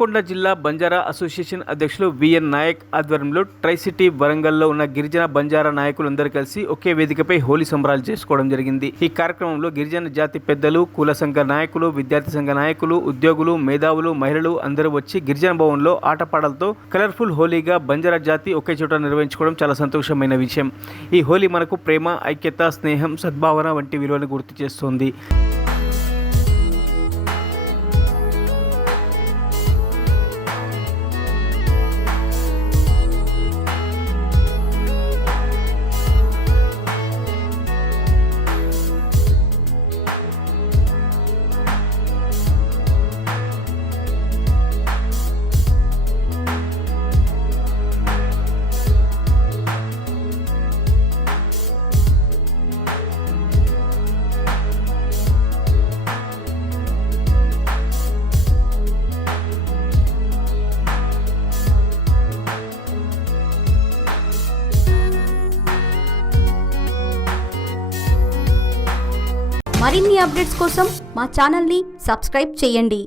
హన్మకొండ జిల్లా బంజారా అసోసియేషన్ అధ్యక్షులు విఎన్ నాయక్ ఆధ్వర్యంలో ట్రై సిటీ వరంగల్లో ఉన్న గిరిజన బంజారా నాయకులందరూ కలిసి ఒకే వేదికపై హోలీ సంబరాలు చేసుకోవడం జరిగింది. ఈ కార్యక్రమంలో గిరిజన జాతి పెద్దలు, కుల సంఘ నాయకులు, విద్యార్థి సంఘ నాయకులు, ఉద్యోగులు, మేధావులు, మహిళలు అందరూ వచ్చి గిరిజన భవన్లో ఆటపాటలతో కలర్ఫుల్ హోలీగా బంజారా జాతి ఒకే చోట నిర్వహించుకోవడం చాలా సంతోషమైన విషయం. ఈ హోలీ మనకు ప్రేమ, ఐక్యత, స్నేహం, సద్భావన వంటి విలువను గుర్తు చేస్తుంది. మరిన్ని అప్డేట్స్ కోసం మా ఛానల్ని సబ్స్క్రైబ్ చేయండి.